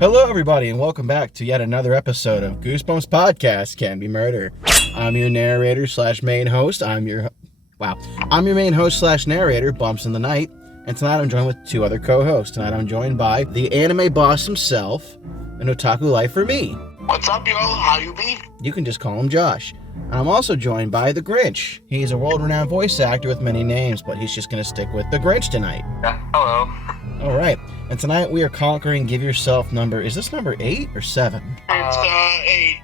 Hello, everybody, and welcome back to yet another episode of Goosebumps Podcast Can Be Murder. I'm your narrator slash main host. I'm your main host slash narrator, Bumps in the Night, and tonight I'm joined with two other co-hosts. Tonight I'm joined by the anime boss himself, an otaku life for me. What's up, y'all? How you be? You can just call him Josh. And I'm also joined by the Grinch. He's a world-renowned voice actor with many names, but he's just going to stick with the Grinch tonight. Yeah, hello. All right, and tonight we are conquering Give Yourself number, is this number 8 or 7? It's 8.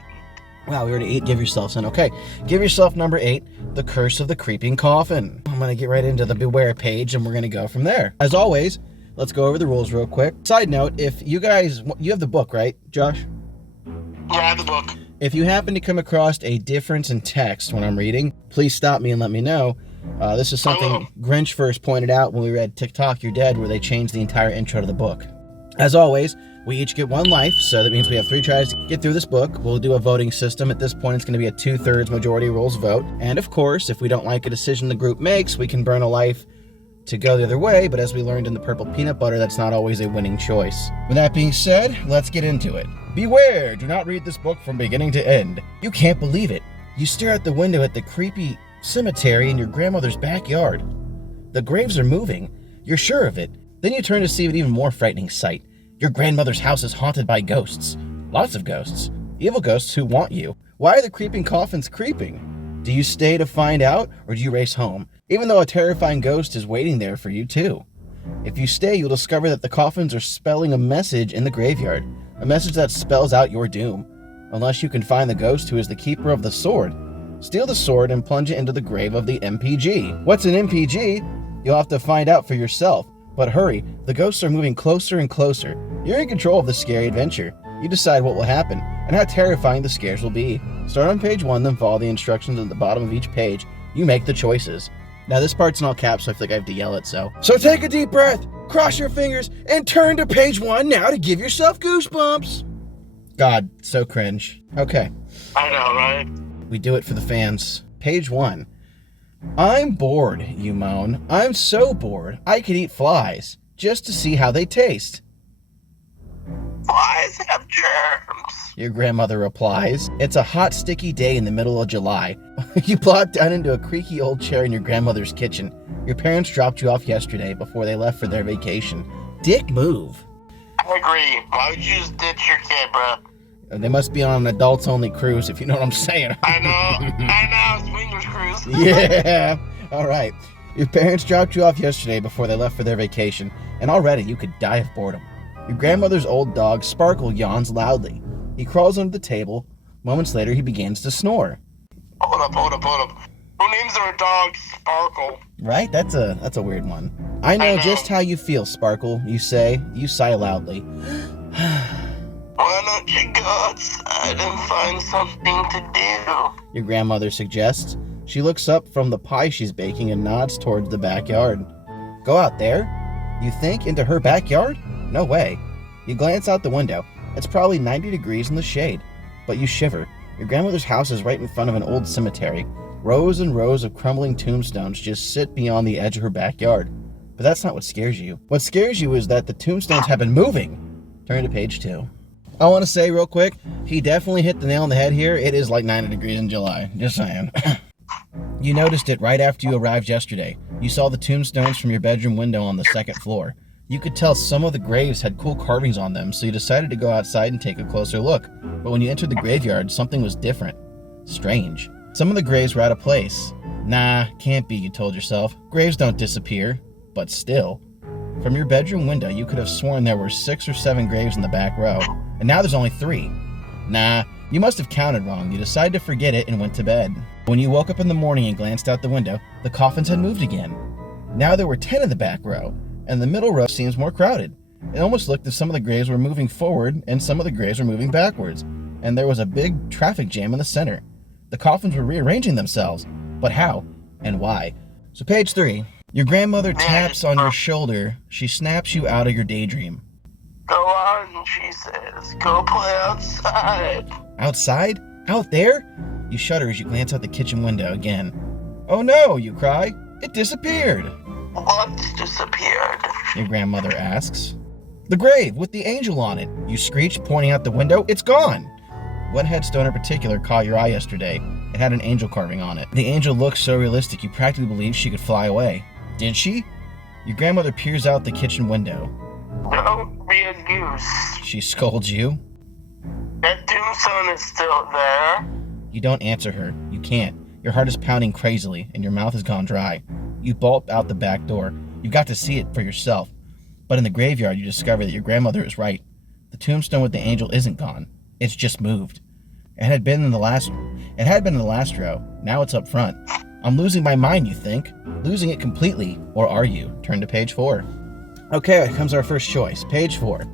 Wow, we already 8 Give Yourself in. Okay, Give Yourself number 8, The Curse of the Creeping Coffin. I'm going to get right into the Beware page and we're going to go from there. As always, let's go over the rules real quick. Side note, if you guys, you have the book, right, Josh? Yeah, I have the book. If you happen to come across a difference in text when I'm reading, please stop me and let me know. This is something Grinch first pointed out when we read TikTok, You're Dead, where they changed the entire intro to the book. As always, we each get 1 life, so that means we have 3 tries to get through this book. We'll do a voting system. At this point, it's going to be a 2/3 majority rules vote. And of course, if we don't like a decision the group makes, we can burn a life to go the other way, but as we learned in the purple peanut butter, that's not always a winning choice. With that being said, let's get into it. Beware! Do not read this book from beginning to end. You can't believe it. You stare out the window at the creepy cemetery in your grandmother's backyard. The graves are moving. You're sure of it. Then you turn to see an even more frightening sight. Your grandmother's house is haunted by ghosts. Lots of ghosts. Evil ghosts who want you. Why are the creeping coffins creeping? Do you stay to find out, or do you race home? Even though a terrifying ghost is waiting there for you too. If you stay, you'll discover that the coffins are spelling a message in the graveyard. A message that spells out your doom. Unless you can find the ghost who is the keeper of the sword. Steal the sword and plunge it into the grave of the MPG. What's an MPG? You'll have to find out for yourself. But hurry, the ghosts are moving closer and closer. You're in control of the scary adventure. You decide what will happen, and how terrifying the scares will be. Start on page 1, then follow the instructions at the bottom of each page. You make the choices. Now this part's in all caps, so I feel like I have to yell it, so take a deep breath, cross your fingers, and turn to page 1 now to give yourself goosebumps. God, so cringe. Okay. I know, right? We do it for the fans. Page 1. I'm bored, you moan. I'm so bored, I could eat flies, just to see how they taste. Flies have germs. Your grandmother replies. It's a hot, sticky day in the middle of July. You plop down into a creaky old chair in your grandmother's kitchen. Your parents dropped you off yesterday before they left for their vacation. Dick move. I agree. Why would you just ditch your kid, bro? They must be on an adults-only cruise, if you know what I'm saying. I know. Swingers cruise. Yeah. All right. Your parents dropped you off yesterday before they left for their vacation, and already you could die of boredom. Your grandmother's old dog, Sparkle, yawns loudly. He crawls under the table. Moments later, he begins to snore. Hold up. Who names their dog Sparkle? Right? That's a weird one. I know just how you feel, Sparkle, you say. You sigh loudly. Why don't you go outside and find something to do? Your grandmother suggests. She looks up from the pie she's baking and nods towards the backyard. Go out there? You think? Into her backyard? No way. You glance out the window. It's probably 90 degrees in the shade. But you shiver. Your grandmother's house is right in front of an old cemetery. Rows and rows of crumbling tombstones just sit beyond the edge of her backyard. But that's not what scares you. What scares you is that the tombstones have been moving. Turn to page 2. I want to say real quick, he definitely hit the nail on the head here. It is like 90 degrees in July. Just saying. You noticed it right after you arrived yesterday. You saw the tombstones from your bedroom window on the 2nd floor. You could tell some of the graves had cool carvings on them, so you decided to go outside and take a closer look. But when you entered the graveyard, something was different. Strange. Some of the graves were out of place. Nah, can't be, you told yourself. Graves don't disappear. But still. From your bedroom window, you could have sworn there were 6 or 7 graves in the back row. And now there's only 3. Nah, you must have counted wrong. You decided to forget it and went to bed. When you woke up in the morning and glanced out the window, the coffins had moved again. Now there were 10 in the back row, and the middle row seems more crowded. It almost looked as if some of the graves were moving forward and some of the graves were moving backwards, and there was a big traffic jam in the center. The coffins were rearranging themselves, but how and why? So page 3. Your grandmother taps on your shoulder. She snaps you out of your daydream. Go on, she says. Go play outside. Outside? Out there? You shudder as you glance out the kitchen window again. Oh no, you cry. It disappeared. What disappeared? Your grandmother asks. The grave with the angel on it, you screeched, pointing out the window. It's gone. What headstone in particular caught your eye yesterday? It had an angel carving on it. The angel looked so realistic you practically believed she could fly away. Did she? Your grandmother peers out the kitchen window. Don't be a goose. She scolds you. That tombstone is still there. You don't answer her. You can't. Your heart is pounding crazily, and your mouth has gone dry. You bolt out the back door. You've got to see it for yourself. But in the graveyard, you discover that your grandmother is right. The tombstone with the angel isn't gone. It's just moved. It had been in the last row. Now it's up front. I'm losing my mind, you think? Losing it completely, or are you? Turn to page 4. Okay, here comes our first choice. Page 4.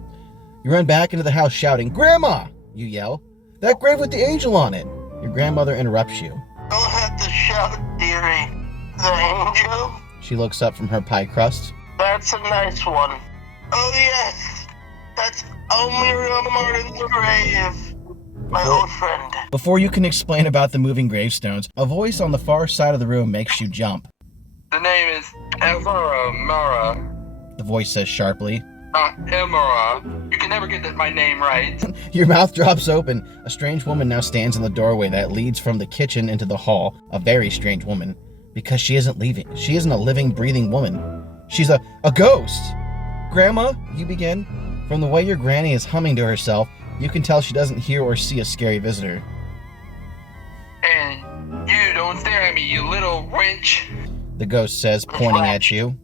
You run back into the house shouting, Grandma! You yell. That grave with the angel on it. Your grandmother interrupts you. Don't have to shout, dearie. The angel? She looks up from her pie crust. That's a nice one. Oh, yes. That's Elmira Martin's grave. My old friend. Before you can explain about the moving gravestones, a voice on the far side of the room makes you jump. The name is Elvira Mara. The voice says sharply. Elmira. You can never get my name right. Your mouth drops open. A strange woman now stands in the doorway that leads from the kitchen into the hall. A very strange woman. Because she isn't leaving. She isn't a living, breathing woman. She's a ghost. Grandma, you begin. From the way your granny is humming to herself, you can tell she doesn't hear or see a scary visitor. And you don't stare at me, you little wrench. The ghost says, pointing at you.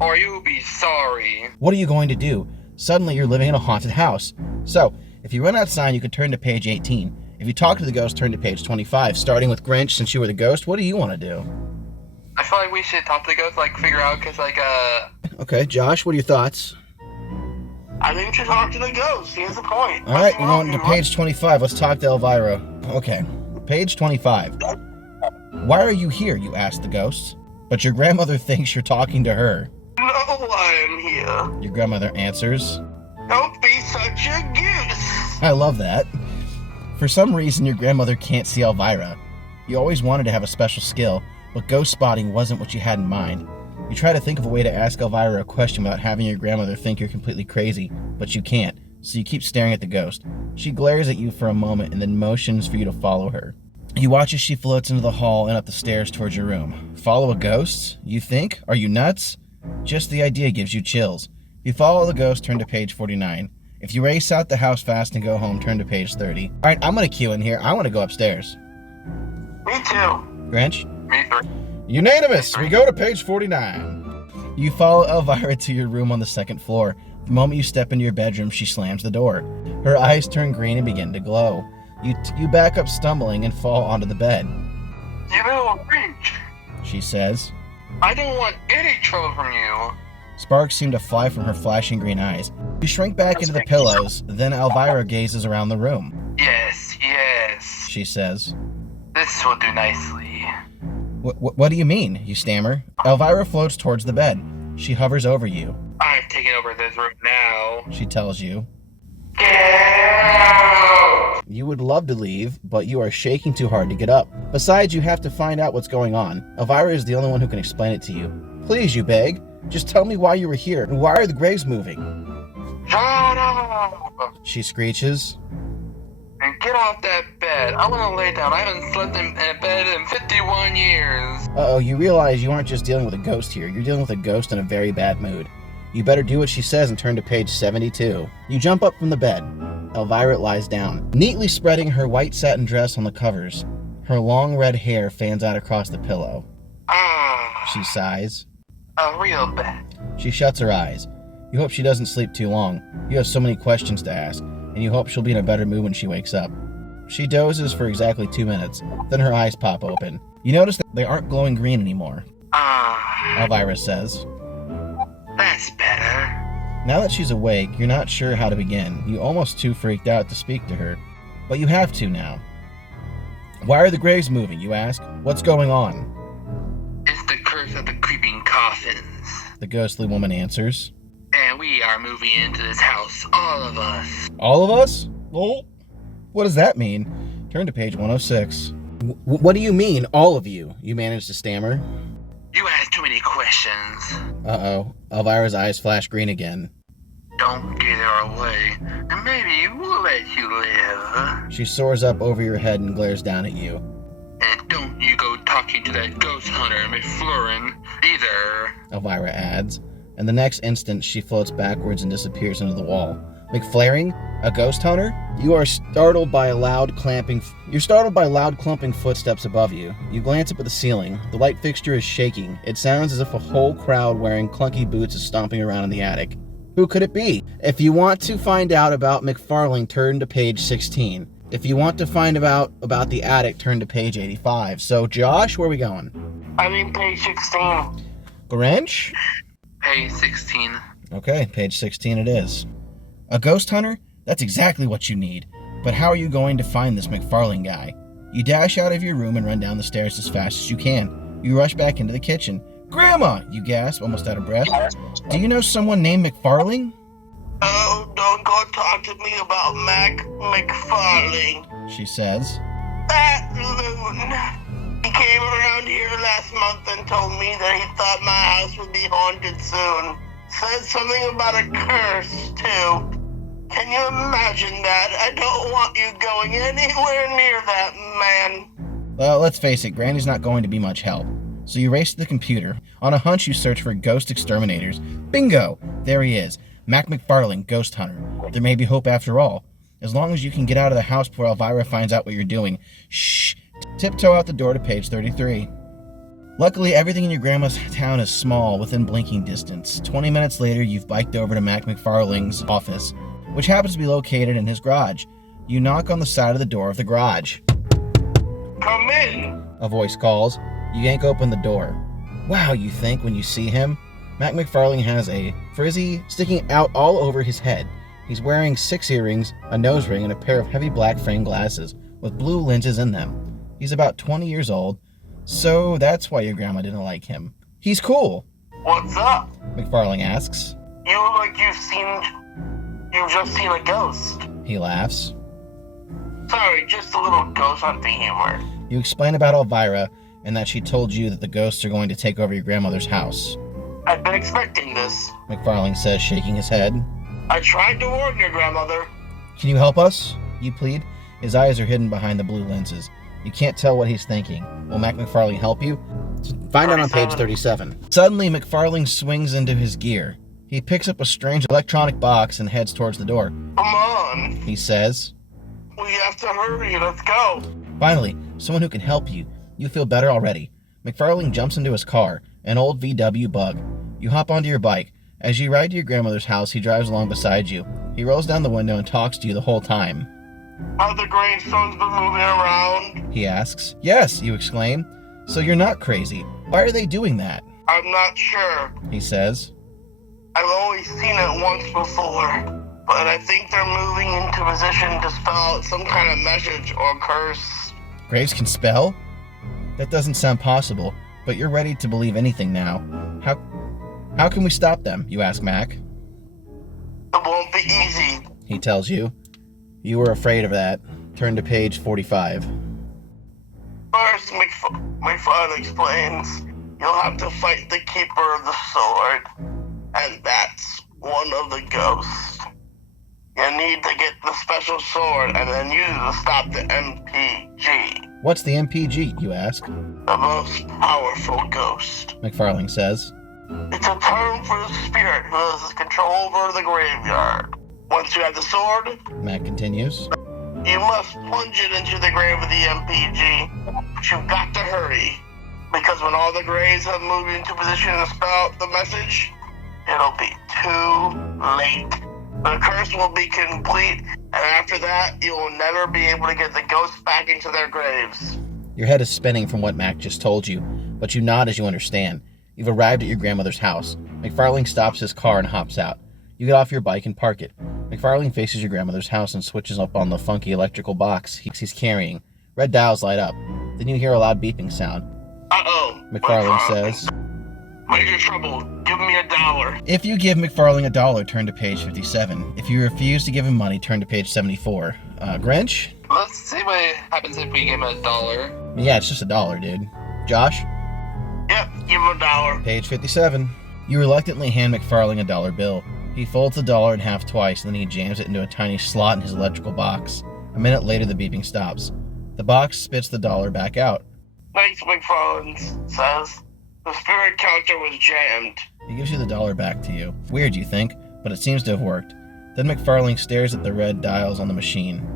Or you'll be sorry. What are you going to do? Suddenly you're living in a haunted house. So, if you run outside, you could turn to page 18. If you talk to the ghost, turn to page 25. Starting with Grinch, since you were the ghost, what do you want to do? I feel like we should talk to the ghost, figure out, Okay, Josh, what are your thoughts? I think you should talk to the ghost. He has a point. All right, we're on to page 25. Let's talk to Elvira. Okay, page 25. Why are you here, you ask the ghost. But your grandmother thinks you're talking to her. No, I am here. Your grandmother answers. Don't be such a goose. I love that. For some reason, your grandmother can't see Elvira. You always wanted to have a special skill, but ghost spotting wasn't what you had in mind. You try to think of a way to ask Elvira a question without having your grandmother think you're completely crazy, but you can't, so you keep staring at the ghost. She glares at you for a moment and then motions for you to follow her. You watch as she floats into the hall and up the stairs towards your room. Follow a ghost? You think? Are you nuts? Just the idea gives you chills. If you follow the ghost, turn to page 49. If you race out the house fast and go home, turn to page 30. All right, I'm going to queue in here. I want to go upstairs. Me too. Grinch? Me three. Unanimous! We go to page 49. You follow Elvira to your room on the second floor. The moment you step into your bedroom, she slams the door. Her eyes turn green and begin to glow. You back up stumbling and fall onto the bed. You little wrench. She says. I don't want any trouble from you. Sparks seem to fly from her flashing green eyes. You shrink back into the pillows, then Elvira gazes around the room. Yes, yes. She says. This will do nicely. What do you mean? You stammer. Elvira floats towards the bed. She hovers over you. I've taken over this room now. She tells you. Get out! You would love to leave, but you are shaking too hard to get up. Besides, you have to find out what's going on. Elvira is the only one who can explain it to you. Please, you beg. Just tell me why you were here, and why are the graves moving? Shut up! She screeches. And get off that bed. I want to lay down. I haven't slept in a bed in 51 years. Uh-oh, you realize you aren't just dealing with a ghost here. You're dealing with a ghost in a very bad mood. You better do what she says and turn to page 72. You jump up from the bed. Elvira lies down, neatly spreading her white satin dress on the covers. Her long red hair fans out across the pillow. She sighs. A real bed. She shuts her eyes. You hope she doesn't sleep too long. You have so many questions to ask, and you hope she'll be in a better mood when she wakes up. She dozes for exactly 2 minutes, then her eyes pop open. You notice that they aren't glowing green anymore. Elvira says. That's better. Now that she's awake, you're not sure how to begin. You're almost too freaked out to speak to her, but you have to now. Why are the graves moving, you ask? What's going on? It's the curse of the creeping coffins. The ghostly woman answers. And we are moving into this house, all of us. All of us? Oh, what does that mean? Turn to page 106. What do you mean, all of you? You managed to stammer. You asked too many questions. Uh-oh. Elvira's eyes flash green again. Don't get our way, and maybe we'll let you live. She soars up over your head and glares down at you. And don't you go talking to that ghost hunter, McFlurrin, either. Elvira adds, and the next instant she floats backwards and disappears into the wall. McFlaring? A ghost hunter? You are startled by loud clumping footsteps above you. You glance up at the ceiling. The light fixture is shaking. It sounds as if a whole crowd wearing clunky boots is stomping around in the attic. Who could it be? If you want to find out about McFarling, turn to page 16. If you want to find out about the attic, turn to page 85. So, Josh, where are we going? I mean, page 16. Grinch? Page 16. Okay, page 16 it is. A ghost hunter? That's exactly what you need. But how are you going to find this McFarling guy? You dash out of your room and run down the stairs as fast as you can. You rush back into the kitchen. Grandma! You gasp, almost out of breath. Do you know someone named McFarling? Oh, don't go talk to me about McFarling. She says. That loon. He came around here last month and told me that he thought my house would be haunted soon. Said something about a curse, too. Can you imagine that? I don't want you going anywhere near that man. Well, let's face it, Granny's not going to be much help. So you race to the computer. On a hunch, you search for ghost exterminators. Bingo! There he is. Mac McFarling, ghost hunter. There may be hope after all. As long as you can get out of the house before Elvira finds out what you're doing. Shh! Tiptoe out the door to page 33. Luckily, everything in your grandma's town is small, within blinking distance. 20 minutes later, you've biked over to Mac McFarling's office, which happens to be located in his garage. You knock on the side of the door of the garage. Come in. A voice calls. You yank open the door. Wow, you think when you see him. Mac McFarling has a frizzy sticking out all over his head. He's wearing 6 earrings, a nose ring, and a pair of heavy black frame glasses with blue lenses in them. He's about 20 years old, so that's why your grandma didn't like him. He's cool. What's up? McFarling asks. You look like you've just seen a ghost. He laughs. Sorry, just a little ghost hunting humor. You explain about Elvira and that she told you that the ghosts are going to take over your grandmother's house. I've been expecting this. McFarling says, shaking his head. I tried to warn your grandmother. Can you help us? You plead. His eyes are hidden behind the blue lenses. You can't tell what he's thinking. Will Mac McFarling help you? Find out on page 37. Suddenly, McFarling swings into his gear. He picks up a strange electronic box and heads towards the door. Come on. He says. We have to hurry. Let's go. Finally, someone who can help you. You feel better already. McFarling jumps into his car, an old VW Bug. You hop onto your bike. As you ride to your grandmother's house, he drives along beside you. He rolls down the window and talks to you the whole time. Have the gravestones been moving around? He asks. Yes, you exclaim. So you're not crazy. Why are they doing that? I'm not sure. He says. I've only seen it once before, but I think they're moving into position to spell out some kind of message or curse. Graves can spell? That doesn't sound possible, but you're ready to believe anything now. How can we stop them? You ask Mac. It won't be easy. He tells you. You were afraid of that. Turn to page 45. First, McFarlane explains, you'll have to fight the Keeper of the Sword, and that's one of the ghosts. You need to get the special sword and then use it to stop the MPG. What's the MPG, you ask? The most powerful ghost. McFarling says. It's a term for the spirit who has control over the graveyard. Once you have the sword, Mac continues. you must plunge it into the grave with the MPG. But you've got to hurry, because when all the graves have moved into position to spell out the message, it'll be too late. The curse will be complete, and after that, you will never be able to get the ghosts back into their graves. Your head is spinning from what Mac just told you, but you nod as you understand. You've arrived at your grandmother's house. McFarling stops his car and hops out. You get off your bike and park it. McFarling faces your grandmother's house and switches up on the funky electrical box he's carrying. Red dials light up. Then you hear a loud beeping sound. Uh-oh. McFarling says. Major trouble. Give me $1. If you give McFarling $1, turn to page 57. If you refuse to give him money, turn to page 74. Grinch? Let's see what happens if we give him $1. Yeah, it's just $1, dude. Josh? Yep, give him $1. Page 57. You reluctantly hand McFarling a $1 bill. He folds the dollar in half twice, and then he jams it into a tiny slot in his electrical box. A minute later, the beeping stops. The box spits the dollar back out. Thanks, McFarlane says. The spirit counter was jammed. He gives you the dollar back to you. Weird, you think, but it seems to have worked. Then McFarlane stares at the red dials on the machine.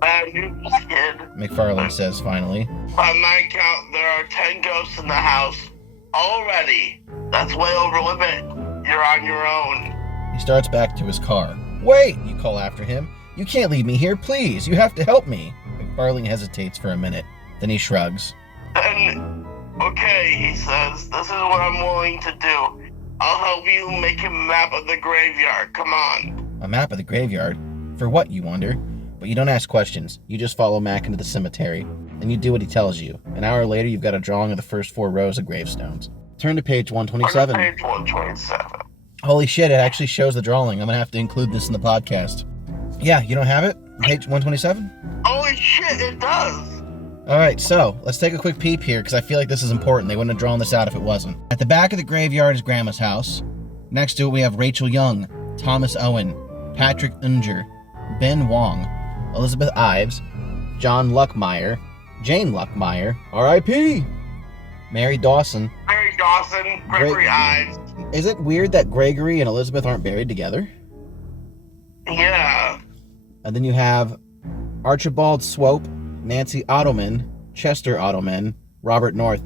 Bad news, kid. McFarlane says finally. By my count, there are 10 ghosts in the house. Already. That's way over limit. You're on your own. He starts back to his car. Wait, you call after him. You can't leave me here, please. You have to help me. McFarlane hesitates for a minute. Then he shrugs. Then, okay, he says, this is what I'm willing to do. I'll help you make a map of the graveyard. Come on. A map of the graveyard? For what, you wonder? But you don't ask questions. You just follow Mac into the cemetery. And you do what he tells you. An hour later, you've got a drawing of the first 4 rows of gravestones. Turn to page 127. Page 127. Holy shit, it actually shows the drawing. I'm gonna have to include this in the podcast. Yeah, you don't have it? Page 127? Holy shit, it does! Alright, so, let's take a quick peep here, because I feel like this is important. They wouldn't have drawn this out if it wasn't. At the back of the graveyard is Grandma's house. Next to it, we have Rachel Young, Thomas Owen, Patrick Unger, Ben Wong, Elizabeth Ives, John Luckmeyer, Jane Luckmeyer, R.I.P., Mary Dawson. Mary Dawson, Gregory Ives. Is it weird that Gregory and Elizabeth aren't buried together? Yeah. And then you have Archibald Swope, Nancy Ottoman, Chester Ottoman, Robert North,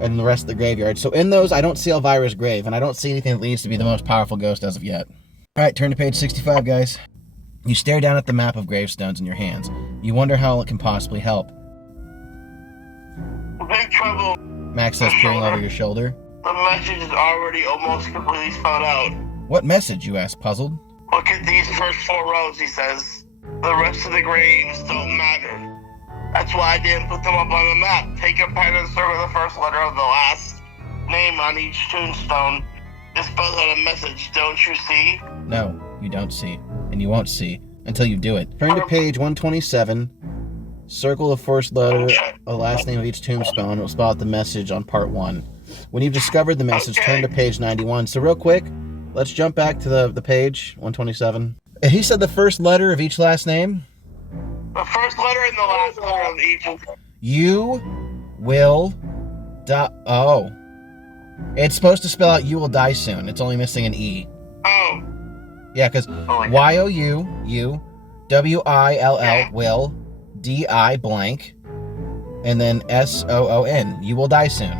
and the rest of the graveyard. So in those, I don't see Elvira's grave, and I don't see anything that leads to be the most powerful ghost as of yet. All right, turn to page 65, guys. You stare down at the map of gravestones in your hands. You wonder how it can possibly help. Big trouble. Max says, peering over your shoulder. The message is already almost completely spelled out. What message, you ask, puzzled? Look at these first 4 rows, he says. The rest of the graves don't matter. That's why I didn't put them up on the map. Take a pen and circle the first letter of the last name on each tombstone. It spells out a message, don't you see? No, you don't see. And you won't see until you do it. Turn to page 127. Circle the first letter, the last name of each tombstone. It will spell out the message on part 1. When you've discovered the message, turn to page 91. So real quick, let's jump back to the page, 127. He said the first letter of each last name? The first letter and the last letter of each. You will die. Oh. It's supposed to spell out you will die soon. It's only missing an E. Oh. Yeah, because Y-O-U, you, W-I-L-L, will, D-I blank, and then S-O-O-N. You will die soon.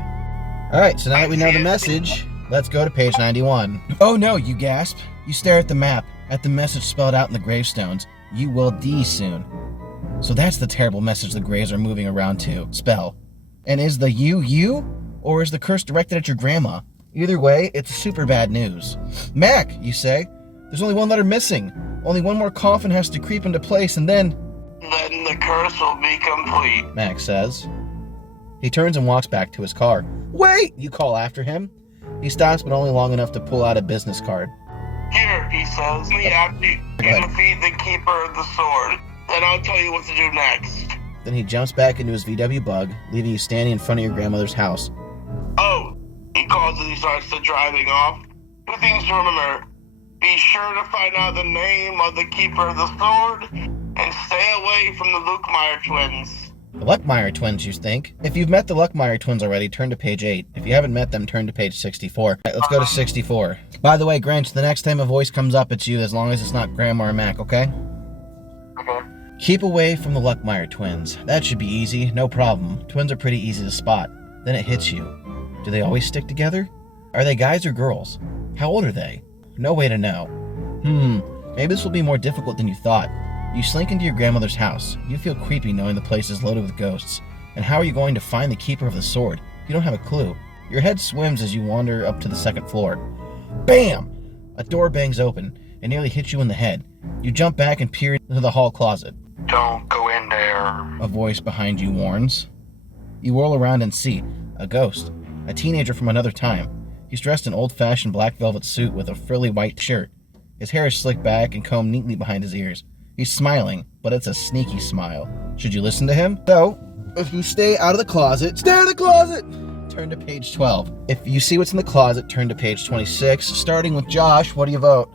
All right, so now that we know the message, let's go to page 91. Oh no, you gasp. You stare at the map, at the message spelled out in the gravestones. You will die soon. So that's the terrible message the graves are moving around to spell. And is the you, or is the curse directed at your grandma? Either way, it's super bad news. Mac, you say, there's only one letter missing. Only one more coffin has to creep into place, and then the curse will be complete, Mac says. He turns and walks back to his car. Wait, you call after him. He stops, but only long enough to pull out a business card. Here, he says, we have to defeat the keeper of the sword. Then I'll tell you what to do next. Then he jumps back into his VW bug, leaving you standing in front of your grandmother's house. Oh, he calls as he starts to driving off. 2 things to remember. Be sure to find out the name of the keeper of the sword, and stay away from the Luckmeyer twins. The Luckmeyer twins, you think? If you've met the Luckmeyer twins already, turn to page 8. If you haven't met them, turn to page 64. All right, let's go to 64. By the way, Grinch, the next time a voice comes up, it's you, as long as it's not Grandma or Mac, okay? Okay. Keep away from the Luckmeyer twins. That should be easy, no problem. Twins are pretty easy to spot. Then it hits you. Do they always stick together? Are they guys or girls? How old are they? No way to know. Maybe this will be more difficult than you thought. You slink into your grandmother's house. You feel creepy knowing the place is loaded with ghosts. And how are you going to find the keeper of the sword? You don't have a clue. Your head swims as you wander up to the 2nd floor. Bam! A door bangs open and nearly hits you in the head. You jump back and peer into the hall closet. Don't go in there. A voice behind you warns. You whirl around and see a ghost, a teenager from another time. He's dressed in old-fashioned black velvet suit with a frilly white shirt. His hair is slicked back and combed neatly behind his ears. He's smiling, but it's a sneaky smile. Should you listen to him? So, if you stay out of the closet, stay out of the closet! Turn to page 12. If you see what's in the closet, turn to page 26. Starting with Josh, what do you vote?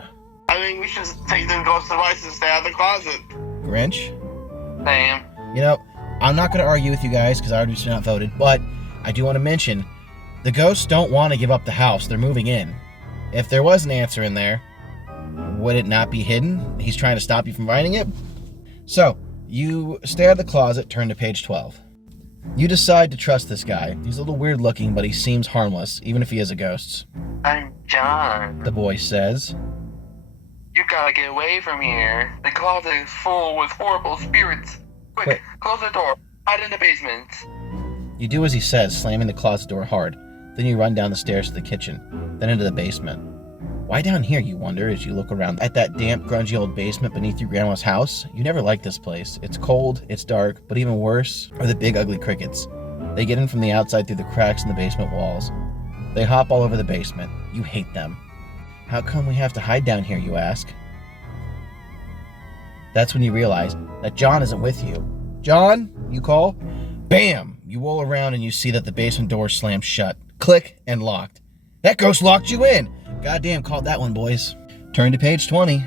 think we should take the ghost device and stay out of the closet. Grinch? Same. You know, I'm not going to argue with you guys because I already just not voted, but I do want to mention the ghosts don't want to give up the house. They're moving in. If there was an answer in there, would it not be hidden? He's trying to stop you from finding it. So, you stay out of the closet, turn to page 12. You decide to trust this guy. He's a little weird looking, but he seems harmless, even if he is a ghost. I'm John. The boy says. You gotta get away from here. The closet is full with horrible spirits. Quick, close the door. Hide in the basement. You do as he says, slamming the closet door hard. Then you run down the stairs to the kitchen, then into the basement. Why down here, you wonder, as you look around at that damp, grungy old basement beneath your grandma's house? You never liked this place. It's cold, it's dark, but even worse are the big, ugly crickets. They get in from the outside through the cracks in the basement walls. They hop all over the basement. You hate them. How come we have to hide down here, you ask? That's when you realize that John isn't with you. John, you call? Bam! You roll around and you see that the basement door slams shut. Click and locked. That ghost locked you in! Goddamn, called that one, boys. Turn to page 20.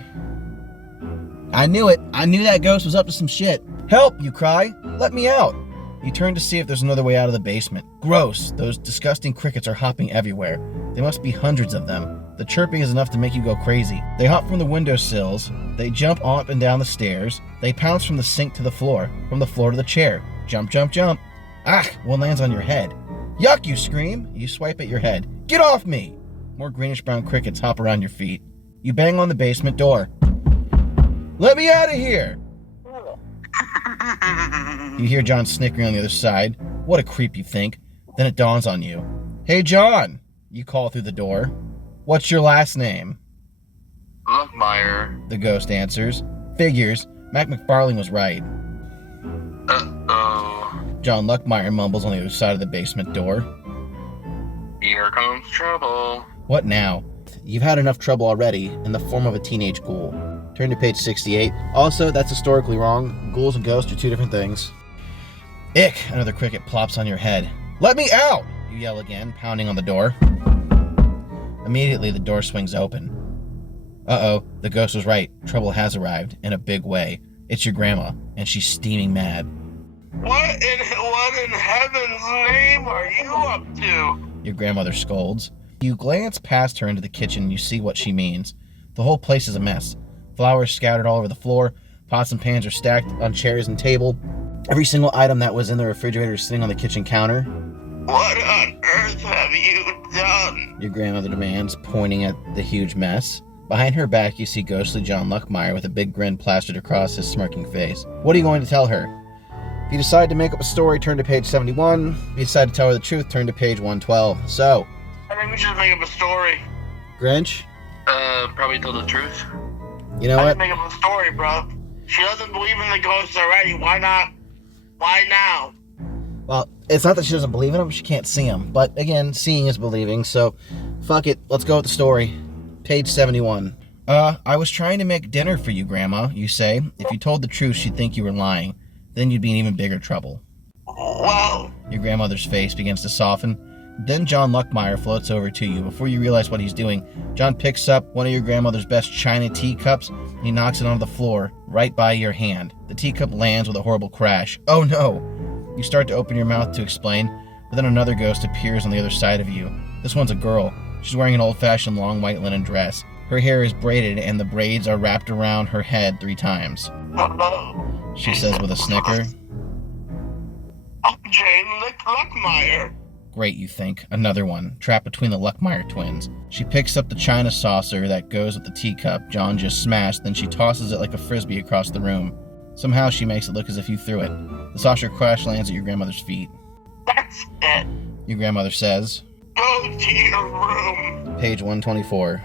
I knew it. I knew that ghost was up to some shit. Help, you cry. Let me out. You turn to see if there's another way out of the basement. Gross. Those disgusting crickets are hopping everywhere. There must be hundreds of them. The chirping is enough to make you go crazy. They hop from the windowsills. They jump up and down the stairs. They pounce from the sink to the floor. From the floor to the chair. Jump, jump, jump. Ah, one lands on your head. Yuck, you scream. You swipe at your head. Get off me! More greenish-brown crickets hop around your feet. You bang on the basement door. Let me out of here! You hear John snickering on the other side. What a creep, you think. Then it dawns on you. Hey, John! You call through the door. What's your last name? Luckmeyer. The ghost answers. Figures. Mac McFarlane was right. Uh-oh. John Luckmeyer mumbles on the other side of the basement door. Here comes trouble. What now? You've had enough trouble already in the form of a teenage ghoul. Turn to page 68. Also, that's historically wrong. Ghouls and ghosts are two different things. Ick! Another cricket plops on your head. Let me out! You yell again, pounding on the door. Immediately, the door swings open. Uh-oh, the ghost was right. Trouble has arrived, in a big way. It's your grandma, and she's steaming mad. What in heaven's name are you up to? Your grandmother scolds. You glance past her into the kitchen and you see what she means. The whole place is a mess. Flowers scattered all over the floor. Pots and pans are stacked on chairs and table. Every single item that was in the refrigerator is sitting on the kitchen counter. What on earth have you done? Your grandmother demands, pointing at the huge mess. Behind her back, you see ghostly John Luckmeyer with a big grin plastered across his smirking face. What are you going to tell her? If you decide to make up a story, turn to page 71. If you decide to tell her the truth, turn to page 112. So, I think we should make up a story. Grinch? Probably tell the truth. You know I what? should make up a story, bro. She doesn't believe in the ghosts already. Why not? Why now? Well, it's not that she doesn't believe in them, she can't see them. But again, seeing is believing, so fuck it. Let's go with the story. Page 71. I was trying to make dinner for you, Grandma, you say. If you told the truth, she'd think you were lying. Then you'd be in even bigger trouble. Well, Your grandmother's face begins to soften. Then John Luckmeyer floats over to you. Before you realize what he's doing, John picks up one of your grandmother's best china teacups. He knocks it onto the floor, right by your hand. The teacup lands with a horrible crash. Oh no! You start to open your mouth to explain, but then another ghost appears on the other side of you. This one's a girl. She's wearing an old-fashioned long white linen dress. Her hair is braided and the braids are wrapped around her head 3 times. hello. She says with a snicker. I'm Jane Luckmeyer. Great, you think. Another one, trapped between the Luckmeyer twins. She picks up the china saucer that goes with the teacup John just smashed, then she tosses it like a frisbee across the room. Somehow she makes it look as if you threw it. The saucer crash lands at your grandmother's feet. That's it. Your grandmother says. Go to your room. Page 124.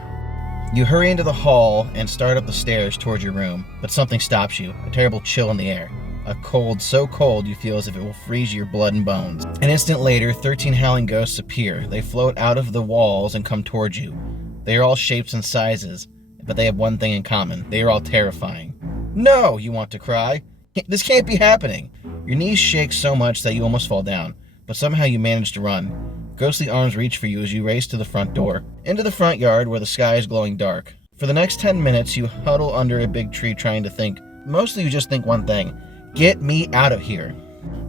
You hurry into the hall and start up the stairs towards your room, but something stops you, a terrible chill in the air. A cold so cold you feel as if it will freeze your blood and bones. An instant later, 13 howling ghosts appear. They float out of the walls and come towards you. They are all shapes and sizes, but they have one thing in common. They are all terrifying. No, you want to cry. This can't be happening. Your knees shake so much that you almost fall down, but somehow you manage to run. Ghostly arms reach for you as you race to the front door. Into the front yard where the sky is glowing dark. For the next 10 minutes, you huddle under a big tree trying to think. Mostly you just think one thing: get me out of here.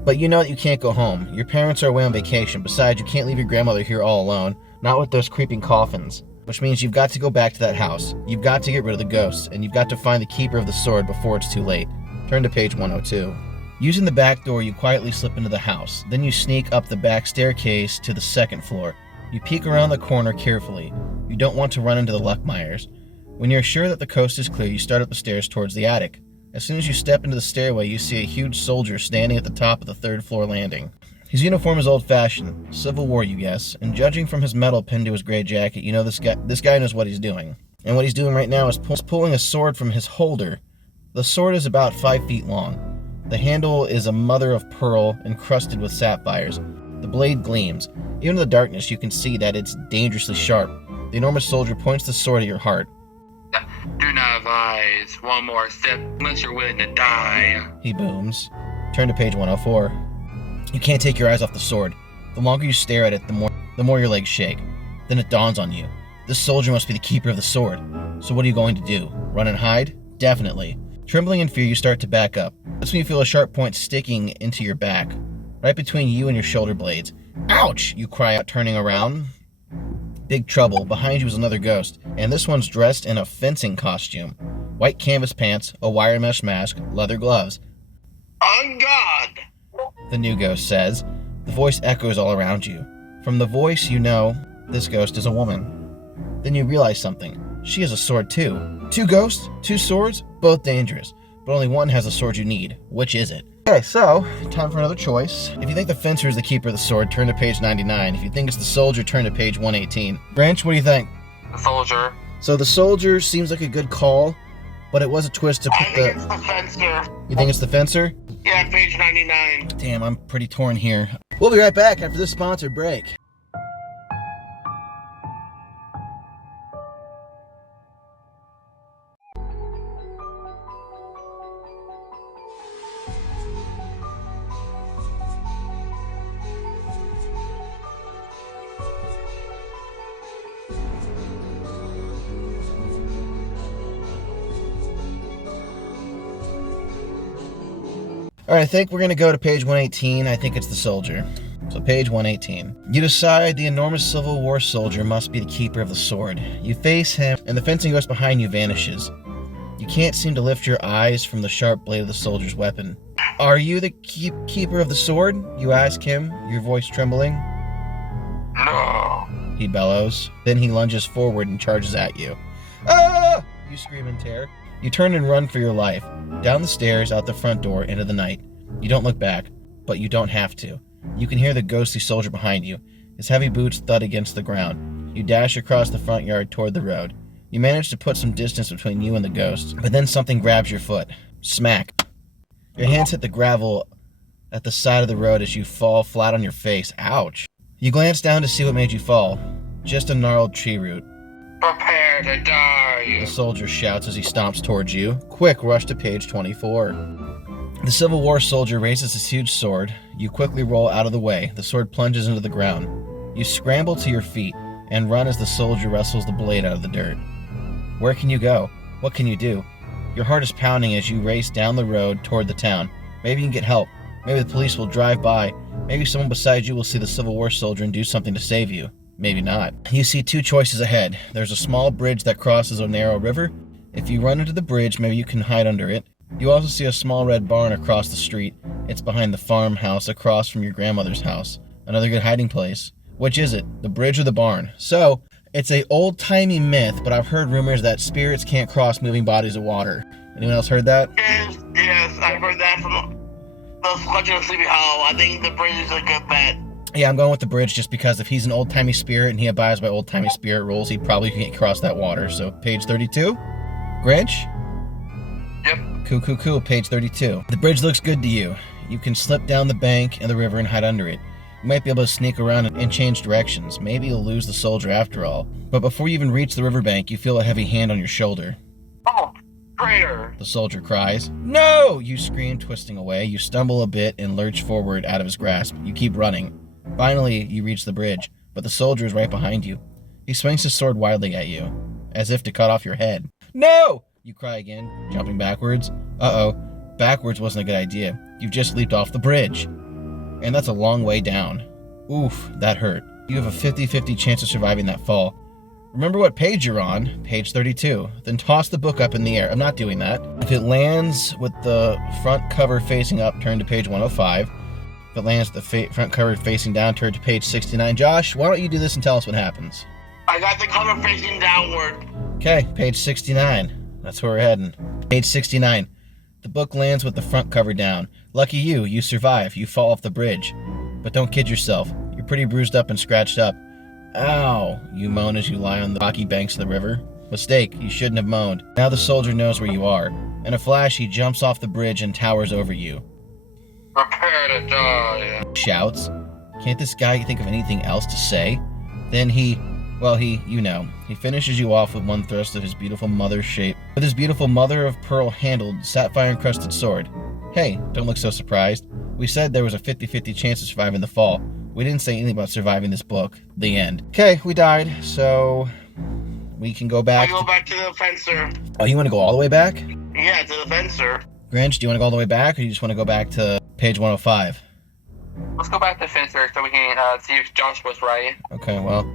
But you know that you can't go home. Your parents are away on vacation. Besides, you can't leave your grandmother here all alone, not with those creeping coffins. Which means you've got to go back to that house. You've got to get rid of the ghosts, and you've got to find the keeper of the sword before it's too late. Turn to page 102. Using the back door, you quietly slip into the house. Then you sneak up the back staircase to the second floor. You peek around the corner carefully. You don't want to run into the Luckmeyers. When you're sure that the coast is clear, you start up the stairs towards the attic. As soon as you step into the stairway, you see a huge soldier standing at the top of the third floor landing. His uniform is old-fashioned, Civil War, you guess, and judging from his medal pinned to his gray jacket, you know this guy knows what he's doing. And what he's doing right now is pulling a sword from his holder. The sword is about 5 feet long. The handle is a mother of pearl encrusted with sapphires. The blade gleams. Even in the darkness, you can see that it's dangerously sharp. The enormous soldier points the sword at your heart. Do not advise one more step unless you're willing to die. He booms. Turn to page 104. You can't take your eyes off the sword. The longer you stare at it, the more your legs shake. Then it dawns on you. This soldier must be the keeper of the sword. So what are you going to do? Run and hide? Definitely. Trembling in fear, you start to back up. That's when you feel a sharp point sticking into your back, right between you and your shoulder blades. Ouch! You cry out, turning around. Big trouble. Behind you is another ghost, and this one's dressed in a fencing costume. White canvas pants, a wire mesh mask, leather gloves. On God! The new ghost says. The voice echoes all around you. From the voice, you know this ghost is a woman. Then you realize something. She has a sword too. 2 ghosts, 2 swords, both dangerous. But only one has the sword you need. Which is it? Okay, so, time for another choice. If you think the fencer is the keeper of the sword, turn to page 99. If you think it's the soldier, turn to page 118. Grinch, what do you think? The soldier. So the soldier seems like a good call, but it was a twist to I put think it's the fencer. You think it's the fencer? Yeah, page 99. Damn, I'm pretty torn here. We'll be right back after this sponsored break. All right, I think we're going to go to page 118. I think it's the soldier. So page 118. You decide the enormous Civil War soldier must be the keeper of the sword. You face him, and the fencing ghost behind you vanishes. You can't seem to lift your eyes from the sharp blade of the soldier's weapon. Are you the keeper of the sword? You ask him, your voice trembling. No. He bellows. Then he lunges forward and charges at you. Ah! You scream in terror. You turn and run for your life. Down the stairs, out the front door, into the night. You don't look back, but you don't have to. You can hear the ghostly soldier behind you. His heavy boots thud against the ground. You dash across the front yard toward the road. You manage to put some distance between you and the ghost, but then something grabs your foot. Smack. Your hands hit the gravel at the side of the road as you fall flat on your face. Ouch. You glance down to see what made you fall. Just a gnarled tree root. Prepare to die. The soldier shouts as he stomps towards you. Quick, rush to page 24. The Civil War soldier raises his huge sword. You quickly roll out of the way. The sword plunges into the ground. You scramble to your feet and run as the soldier wrestles the blade out of the dirt. Where can you go? What can you do? Your heart is pounding as you race down the road toward the town. Maybe you can get help. Maybe the police will drive by. Maybe someone beside you will see the Civil War soldier and do something to save you. Maybe not. You see 2 choices ahead. There's a small bridge that crosses a narrow river. If you run into the bridge, maybe you can hide under it. You also see a small red barn across the street. It's behind the farmhouse across from your grandmother's house. Another good hiding place. Which is it? The bridge or the barn? So, it's a old-timey myth, but I've heard rumors that spirits can't cross moving bodies of water. Anyone else heard that? Yes, I've heard that from the Legend of Sleepy Hollow. I think the bridge is a good bet. Yeah, I'm going with the bridge just because if he's an old-timey spirit and he abides by old-timey spirit rules, he probably can't cross that water. So, page 32. Grinch? Yep. Cool. Page 32. The bridge looks good to you. You can slip down the bank and the river and hide under it. You might be able to sneak around and change directions. Maybe you'll lose the soldier after all. But before you even reach the riverbank, you feel a heavy hand on your shoulder. Oh, traitor. The soldier cries. No! You scream, twisting away. You stumble a bit and lurch forward out of his grasp. You keep running. Finally, you reach the bridge, but the soldier is right behind you. He swings his sword wildly at you. as if to cut off your head. No! You cry again, jumping backwards. Uh-oh, backwards wasn't a good idea. You've just leaped off the bridge. And that's a long way down. Oof, that hurt. You have a 50-50 chance of surviving that fall. Remember what page you're on, page 32. Then toss the book up in the air. I'm not doing that. If it lands with the front cover facing up, turn to page 105. If it lands with the front cover facing down, turn to page 69. Josh, why don't you do this and tell us what happens? I got the cover facing downward. Okay, page 69. That's where we're heading. Page 69. The book lands with the front cover down. Lucky you, you survive. You fall off the bridge. But don't kid yourself. You're pretty bruised up and scratched up. Ow, you moan as you lie on the rocky banks of the river. Mistake, you shouldn't have moaned. Now the soldier knows where you are. In a flash, he jumps off the bridge and towers over you. Prepare to die. Shouts. Can't this guy think of anything else to say? Then he finishes you off with one thrust of his beautiful mother of pearl handled, sapphire-encrusted sword. Hey, don't look so surprised. We said there was a 50-50 chance of surviving the fall. We didn't say anything about surviving this book. The end. Okay, we died, so we can go back. I go back to the fencer. Oh, you want to go all the way back? Yeah, to the fencer. Grinch, do you want to go all the way back, or you just want to go back to page 105? Let's go back to Fencer so we can see if Josh was right. Okay, well,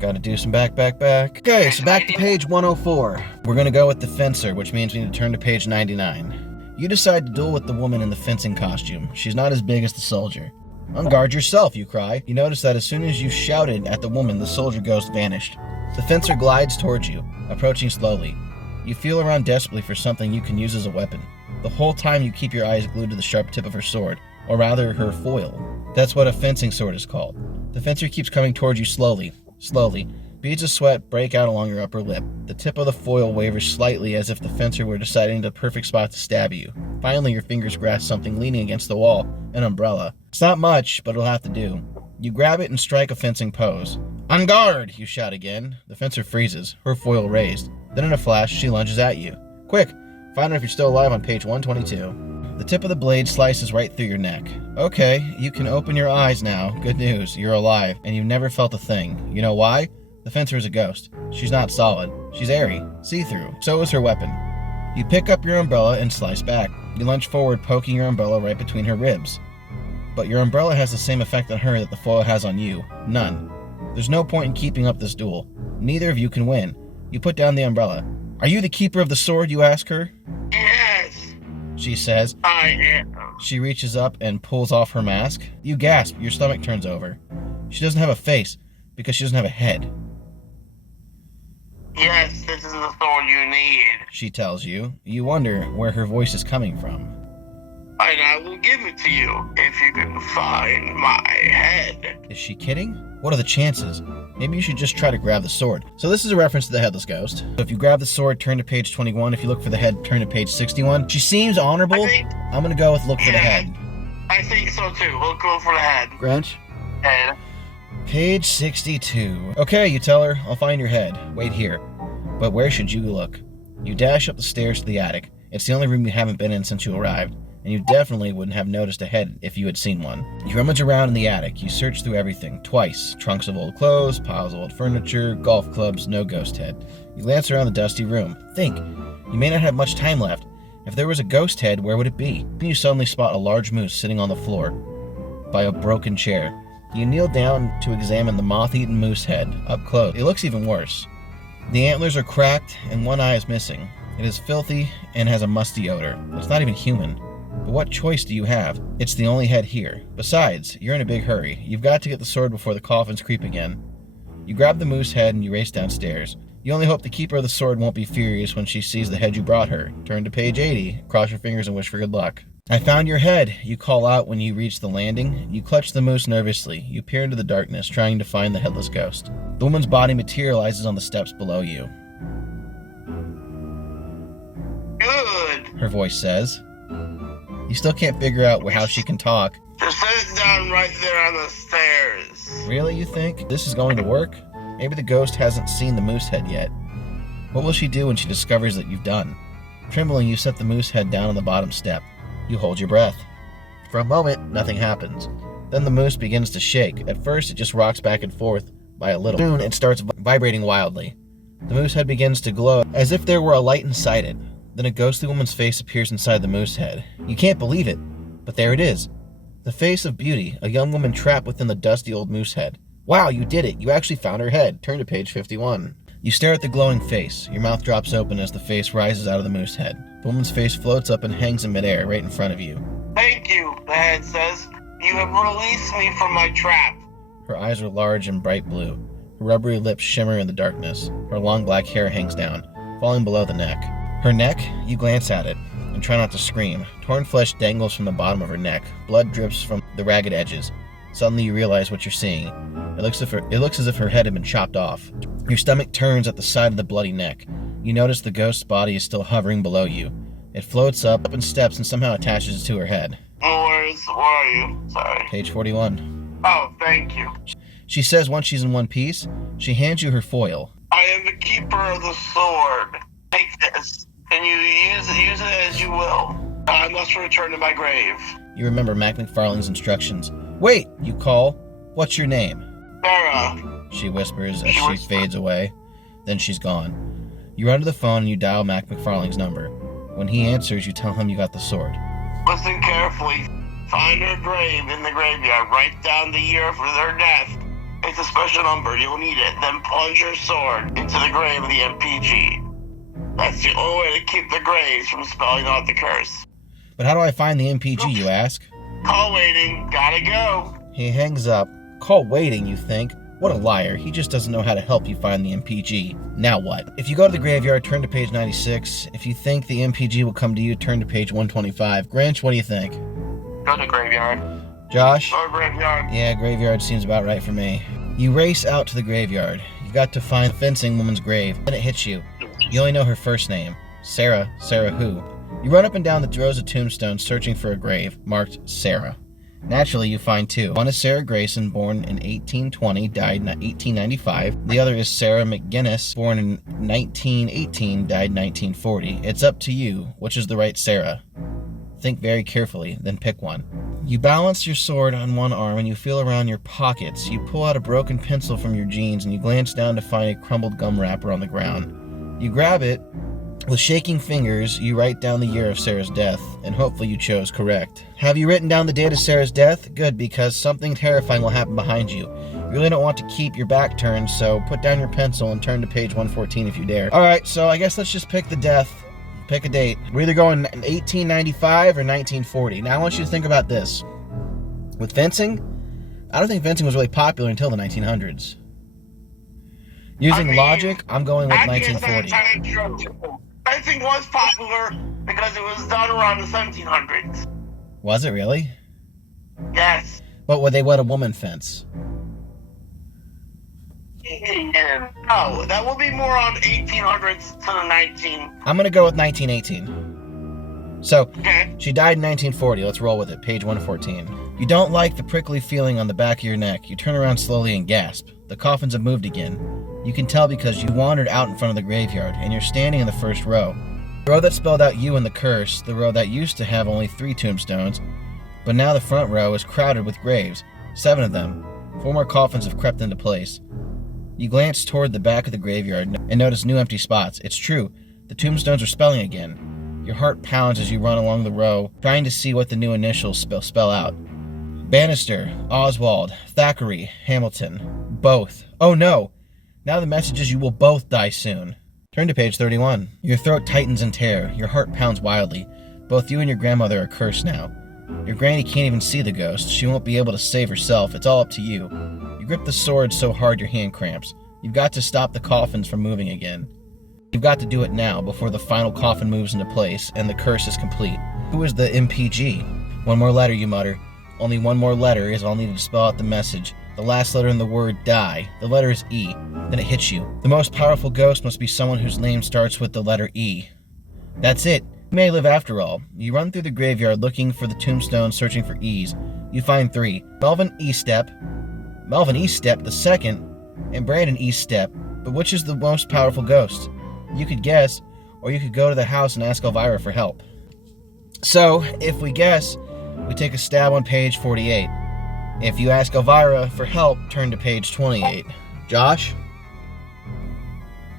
gotta do some back. Okay, so back to page 104. We're gonna go with the fencer, which means we need to turn to page 99. You decide to duel with the woman in the fencing costume. She's not as big as the soldier. On guard yourself, you cry. You notice that as soon as you shouted at the woman, the soldier ghost vanished. The fencer glides towards you, approaching slowly. You feel around desperately for something you can use as a weapon. The whole time you keep your eyes glued to the sharp tip of her sword, or rather her foil. That's what a fencing sword is called. The fencer keeps coming towards you slowly. Beads of sweat break out along your upper lip. The tip of the foil wavers slightly as if the fencer were deciding the perfect spot to stab you. Finally, your fingers grasp something leaning against the wall, an umbrella. It's not much, but it'll have to do. You grab it and strike a fencing pose. On guard, you shout again. The fencer freezes, her foil raised. Then in a flash, she lunges at you. Quick, find out if you're still alive on page 122. The tip of the blade slices right through your neck. Okay, you can open your eyes now. Good news, you're alive, and you've never felt a thing. You know why? The fencer is a ghost. She's not solid. She's airy, see-through. So is her weapon. You pick up your umbrella and slice back. You lunge forward, poking your umbrella right between her ribs. But your umbrella has the same effect on her that the foil has on you. None. There's no point in keeping up this duel. Neither of you can win. You put down the umbrella. Are you the keeper of the sword, you ask her? Yes, She says. I am. She reaches up and pulls off her mask. You gasp, your stomach turns over. She doesn't have a face, because she doesn't have a head. Yes, this is the sword you need. She tells you. You wonder where her voice is coming from. And I will give it to you if you can find my head. Is she kidding? What are the chances? Maybe you should just try to grab the sword. So this is a reference to the Headless Ghost. So if you grab the sword, turn to page 21. If you look for the head, turn to page 61. She seems honorable. I'm gonna go with look for the head. I think so too. We'll go for the head. Grinch? Head. Page 62. Okay, you tell her. I'll find your head. Wait here. But where should you look? You dash up the stairs to the attic. It's the only room you haven't been in since you arrived. And you definitely wouldn't have noticed a head if you had seen one. You rummage around in the attic. You search through everything, twice. Trunks of old clothes, piles of old furniture, golf clubs, no ghost head. You glance around the dusty room. Think. You may not have much time left. If there was a ghost head, where would it be? Then you suddenly spot a large moose sitting on the floor by a broken chair. You kneel down to examine the moth-eaten moose head, up close. It looks even worse. The antlers are cracked and one eye is missing. It is filthy and has a musty odor. It's not even human. But what choice do you have? It's the only head here. Besides, you're in a big hurry. You've got to get the sword before the coffins creep again. You grab the moose head and you race downstairs. You only hope the keeper of the sword won't be furious when she sees the head you brought her. Turn to page 80, cross your fingers and wish for good luck. I found your head, you call out when you reach the landing. You clutch the moose nervously. You peer into the darkness, trying to find the headless ghost. The woman's body materializes on the steps below you. Good. Her voice says. You still can't figure out how she can talk. Just set it down right there on the stairs. Really, you think? This is going to work? Maybe the ghost hasn't seen the moose head yet. What will she do when she discovers that you've done? Trembling, you set the moose head down on the bottom step. You hold your breath. For a moment, nothing happens. Then the moose begins to shake. At first, it just rocks back and forth by a little. Soon, it starts vibrating wildly. The moose head begins to glow as if there were a light inside it. Then a ghostly woman's face appears inside the moose head. You can't believe it, but there it is. The face of Beauty, a young woman trapped within the dusty old moose head. Wow, you did it. You actually found her head. Turn to page 51. You stare at the glowing face. Your mouth drops open as the face rises out of the moose head. The woman's face floats up and hangs in midair right in front of you. Thank you, the head says. You have released me from my trap. Her eyes are large and bright blue. Her rubbery lips shimmer in the darkness. Her long black hair hangs down, falling below the neck. Her neck, you glance at it and try not to scream. Torn flesh dangles from the bottom of her neck. Blood drips from the ragged edges. Suddenly you realize what you're seeing. It looks as if her head had been chopped off. Your stomach turns at the side of the bloody neck. You notice the ghost's body is still hovering below you. It floats up and steps and somehow attaches to her head. Where are you? Sorry. Page 41. Oh, thank you. She says once she's in one piece, she hands you her foil. I am the keeper of the sword. Take this, and you use it as you will. I must return to my grave. You remember Mac McFarlane's instructions. Wait, you call. What's your name? Sarah. She whispers as she fades away. Then she's gone. You run to the phone and you dial Mac McFarlane's number. When he answers, you tell him you got the sword. Listen carefully. Find her grave in the graveyard. Write down the year for their death. It's a special number. You'll need it. Then plunge your sword into the grave of the MPG. That's the only way to keep the graves from spelling out the curse. But how do I find the MPG, you ask? Call waiting. Gotta go. He hangs up. Call waiting, you think? What a liar. He just doesn't know how to help you find the MPG. Now what? If you go to the graveyard, turn to page 96. If you think the MPG will come to you, turn to page 125. Grinch, what do you think? Go to graveyard. Josh? Or graveyard. Yeah, graveyard seems about right for me. You race out to the graveyard. You've got to find the fencing woman's grave. Then it hits you. You only know her first name. Sarah. Sarah who? You run up and down the rows of tombstones searching for a grave marked Sarah. Naturally, you find two. One is Sarah Grayson, born in 1820, died in 1895. The other is Sarah McGinnis, born in 1918, died in 1940. It's up to you. Which is the right Sarah? Think very carefully, then pick one. You balance your sword on one arm and you feel around your pockets. You pull out a broken pencil from your jeans and you glance down to find a crumbled gum wrapper on the ground. You grab it. With shaking fingers, you write down the year of Sarah's death, and hopefully you chose correct. Have you written down the date of Sarah's death? Good, because something terrifying will happen behind you. You really don't want to keep your back turned, so put down your pencil and turn to page 114 if you dare. Alright, so I guess let's just pick the death. Pick a date. We're either going 1895 or 1940. Now I want you to think about this. With fencing, I don't think fencing was really popular until the 1900s. Using logic, I'm going with 1940. Fencing was popular because it was done around the 1700s. Was it really? Yes. But would they let a woman fence? No, that will be more on 1800s to the 19. I'm going to go with 1918. So, Okay. she died in 1940. Let's roll with it. Page 114. You don't like the prickly feeling on the back of your neck. You turn around slowly and gasp. The coffins have moved again. You can tell because you wandered out in front of the graveyard, and you're standing in the first row. The row that spelled out you and the curse, the row that used to have only 3 tombstones, but now the front row is crowded with graves, 7 of them. 4 more coffins have crept into place. You glance toward the back of the graveyard and notice new empty spots. It's true, the tombstones are spelling again. Your heart pounds as you run along the row, trying to see what the new initials spell out. Bannister, Oswald, Thackeray, Hamilton, both. Oh no! Now the message is you will both die soon. Turn to page 31. Your throat tightens in terror. Your heart pounds wildly. Both you and your grandmother are cursed now. Your granny can't even see the ghost. She won't be able to save herself. It's all up to you. You grip the sword so hard your hand cramps. You've got to stop the coffins from moving again. You've got to do it now before the final coffin moves into place and the curse is complete. Who is the MPG? One more letter, you mutter. Only one more letter is all needed to spell out the message. The last letter in the word die. The letter is E. Then it hits you. The most powerful ghost must be someone whose name starts with the letter E. That's it. You may live after all. You run through the graveyard looking for the tombstone, searching for E's. You find 3. Melvin Eastep the second, and Brandon Eastep. But which is the most powerful ghost? You could guess, or you could go to the house and ask Elvira for help. So, if we guess, we take a stab on page 48. If you ask Elvira for help, turn to page 28. Josh?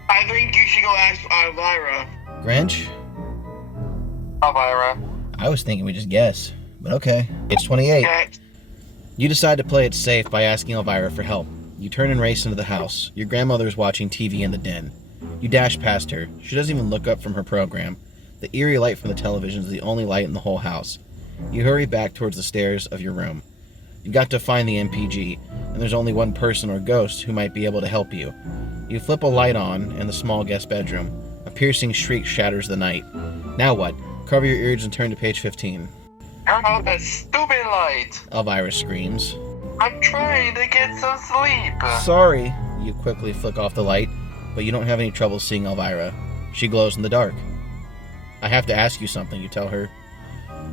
I think you should go ask Elvira. Grinch? Elvira. I was thinking we just guess, but okay. Page 28. Yeah. You decide to play it safe by asking Elvira for help. You turn and race into the house. Your grandmother is watching TV in the den. You dash past her. She doesn't even look up from her program. The eerie light from the television is the only light in the whole house. You hurry back towards the stairs of your room. You've got to find the MPG, and there's only one person or ghost who might be able to help you. You flip a light on in the small guest bedroom. A piercing shriek shatters the night. Now what? Cover your ears and turn to page 15. Turn off that stupid light. Elvira screams. I'm trying to get some sleep. Sorry. You quickly flick off the light, but you don't have any trouble seeing Elvira. She glows in the dark. I have to ask you something, you tell her.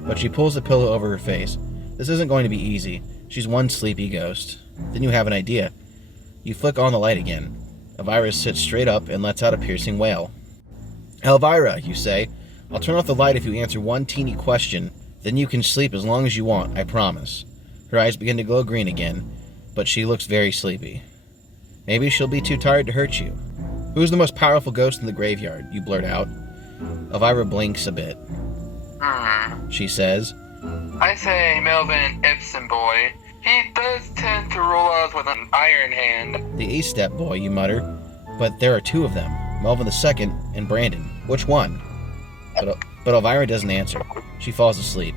But she pulls the pillow over her face. This isn't going to be easy. She's one sleepy ghost. Then you have an idea. You flick on the light again. Elvira sits straight up and lets out a piercing wail. Elvira, you say. I'll turn off the light if you answer one teeny question. Then you can sleep as long as you want, I promise. Her eyes begin to glow green again, but she looks very sleepy. Maybe she'll be too tired to hurt you. Who's the most powerful ghost in the graveyard? You blurt out. Elvira blinks a bit. She says, I say Melvin Epson boy. He does tend to rule us with an iron hand. The E-Step boy, you mutter. But there are two of them, Melvin II and Brandon. Which one? But Elvira doesn't answer. She falls asleep.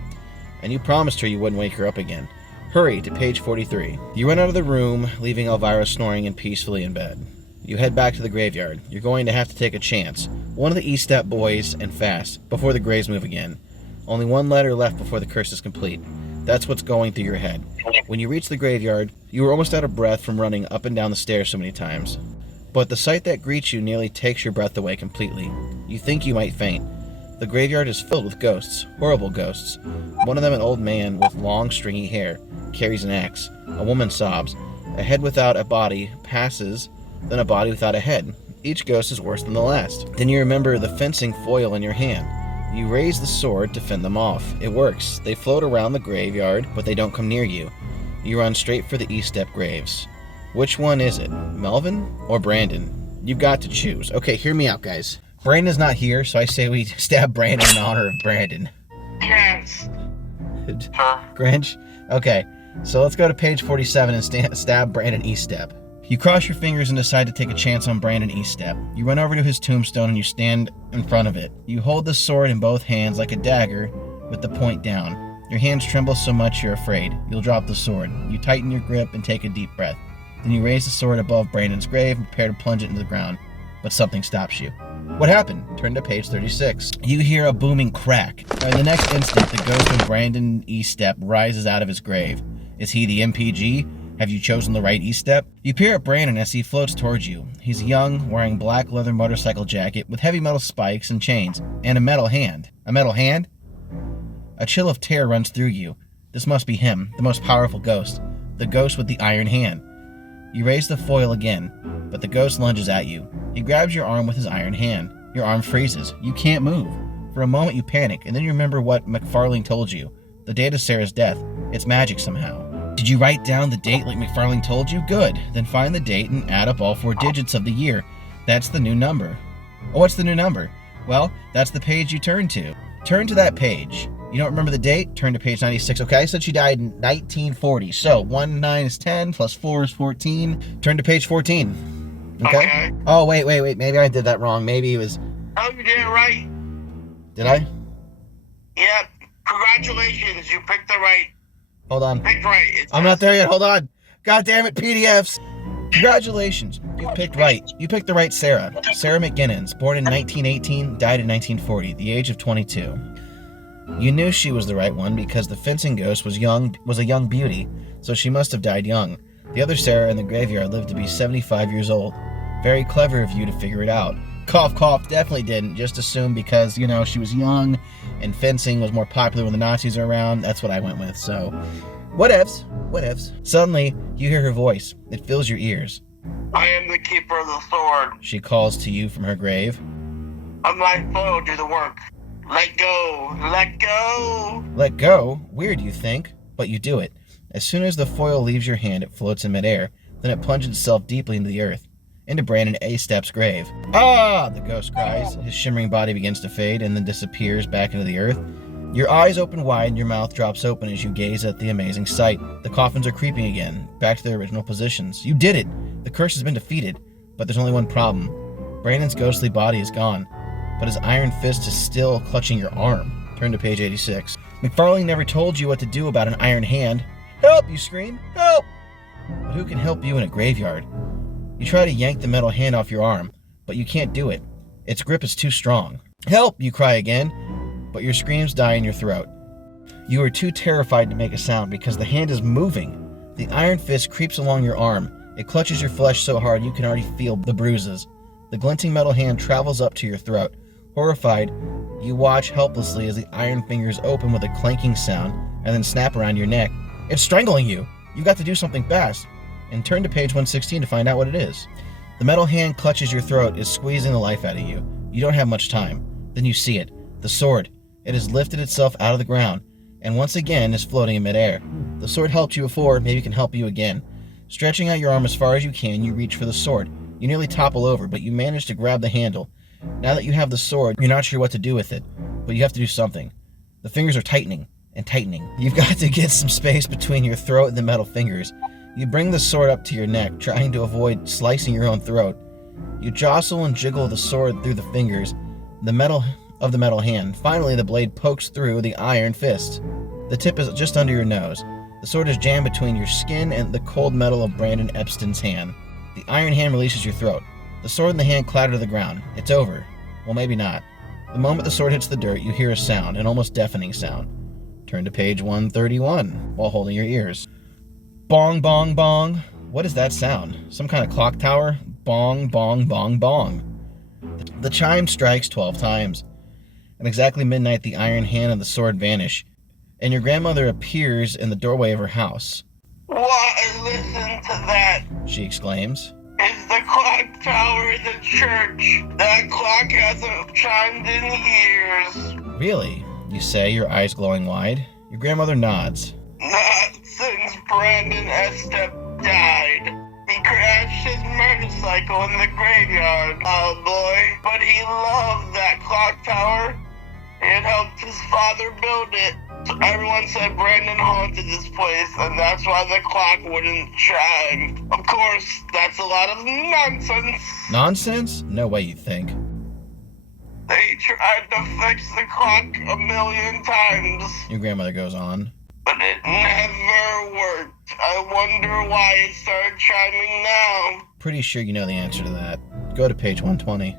And you promised her you wouldn't wake her up again. Hurry to page 43. You run out of the room, leaving Elvira snoring and peacefully in bed. You head back to the graveyard. You're going to have to take a chance. One of the E-Step boys, and fast, before the graves move again. Only one letter left before the curse is complete. That's what's going through your head. When you reach the graveyard, you are almost out of breath from running up and down the stairs so many times. But the sight that greets you nearly takes your breath away completely. You think you might faint. The graveyard is filled with ghosts, horrible ghosts. One of them, an old man with long, stringy hair, carries an axe. A woman sobs. A head without a body passes, then a body without a head. Each ghost is worse than the last. Then you remember the fencing foil in your hand. You raise the sword to fend them off. It works. They float around the graveyard, but they don't come near you. You run straight for the E-Step graves. Which one is it? Melvin or Brandon? You've got to choose. Okay, hear me out, guys. Brandon's not here, so I say we stab Brandon in honor of Brandon. Yes. Grinch? Okay, so let's go to page 47 and stab Brandon E-Step. You cross your fingers and decide to take a chance on Brandon E-Step. You run over to his tombstone and you stand in front of it. You hold the sword in both hands like a dagger with the point down. Your hands tremble so much you're afraid. You'll drop the sword. You tighten your grip and take a deep breath. Then you raise the sword above Brandon's grave and prepare to plunge it into the ground. But something stops you. What happened? Turn to page 36. You hear a booming crack. In the next instant, the ghost of Brandon E-Step rises out of his grave. Is he the MPG? Have you chosen the right E-Step? You peer at Brandon as he floats towards you. He's young, wearing black leather motorcycle jacket with heavy metal spikes and chains, and a metal hand. A metal hand? A chill of terror runs through you. This must be him, the most powerful ghost. The ghost with the iron hand. You raise the foil again, but the ghost lunges at you. He grabs your arm with his iron hand. Your arm freezes. You can't move. For a moment you panic, and then you remember what McFarlane told you. The date of Sarah's death. It's magic somehow. Did you write down the date like McFarlane told you? Good. Then find the date and add up all 4 digits of the year. That's the new number. Oh, what's the new number? Well, that's the page you turn to. Turn to that page. You don't remember the date? Turn to page 96. Okay, I said she died in 1940. So 1 9 is 10 plus 4 is 14. Turn to page 14. Okay? Oh, wait. Maybe I did that wrong. Maybe it was... Oh, you did it right. Did I? Yep. Congratulations. You picked the right. Hold on. Picked right. I'm not there yet. Hold on. God damn it, PDFs. Congratulations. You picked right. You picked the right Sarah. Sarah McGinnens, born in 1918, died in 1940, the age of 22. You knew she was the right one because the fencing ghost was a young beauty, so she must have died young. The other Sarah in the graveyard lived to be 75 years old. Very clever of you to figure it out. Cough, cough, definitely didn't. Just assume because, you know, she was young and fencing was more popular when the Nazis are around. That's what I went with, so... Whatevs. Suddenly, you hear her voice. It fills your ears. I am the keeper of the sword. She calls to you from her grave. Of my foil, do the work. Let go. Let go. Let go? Weird, you think, but you do it. As soon as the foil leaves your hand, it floats in midair. Then it plunges itself deeply into the earth. into Brandon A. Stepp's grave. Ah! The ghost cries. His shimmering body begins to fade and then disappears back into the earth. Your eyes open wide and your mouth drops open as you gaze at the amazing sight. The coffins are creeping again, back to their original positions. You did it! The curse has been defeated, but there's only one problem. Brandon's ghostly body is gone, but his iron fist is still clutching your arm. Turn to page 86. McFarlane never told you what to do about an iron hand. Help! You scream. Help! But who can help you in a graveyard? You try to yank the metal hand off your arm, but you can't do it. Its grip is too strong. Help! You cry again, but your screams die in your throat. You are too terrified to make a sound because the hand is moving. The iron fist creeps along your arm. It clutches your flesh so hard you can already feel the bruises. The glinting metal hand travels up to your throat. Horrified, you watch helplessly as the iron fingers open with a clanking sound and then snap around your neck. It's strangling you! You've got to do something fast. And turn to page 116 to find out what it is. The metal hand clutches your throat, is squeezing the life out of you. You don't have much time. Then you see it. The sword. It has lifted itself out of the ground, and once again is floating in midair. The sword helped you before, maybe it can help you again. Stretching out your arm as far as you can, you reach for the sword. You nearly topple over, but you manage to grab the handle. Now that you have the sword, you're not sure what to do with it, but you have to do something. The fingers are tightening and tightening. You've got to get some space between your throat and the metal fingers. You bring the sword up to your neck, trying to avoid slicing your own throat. You jostle and jiggle the sword through the fingers, the metal hand. Finally, the blade pokes through the iron fist. The tip is just under your nose. The sword is jammed between your skin and the cold metal of Brandon Epstein's hand. The iron hand releases your throat. The sword and the hand clatter to the ground. It's over. Well, maybe not. The moment the sword hits the dirt, you hear a sound, an almost deafening sound. Turn to page 131 while holding your ears. Bong, bong, bong. What is that sound? Some kind of clock tower? Bong, bong, bong, bong. The chime strikes 12 times. At exactly midnight, the iron hand and the sword vanish, and your grandmother appears in the doorway of her house. Why, listen to that. She exclaims. It's the clock tower in the church. That clock hasn't chimed in years. Really? You say, your eyes glowing wide. Your grandmother nods. Not since Brandon Estep died. He crashed his motorcycle in the graveyard, oh boy. But he loved that clock tower. He had helped his father build it. So everyone said Brandon haunted this place, and that's why the clock wouldn't chime. Of course, that's a lot of nonsense. Nonsense? No way you think. They tried to fix the clock a million times. Your grandmother goes on. But it never worked. I wonder why it started chiming now. Pretty sure you know the answer to that. Go to page 120.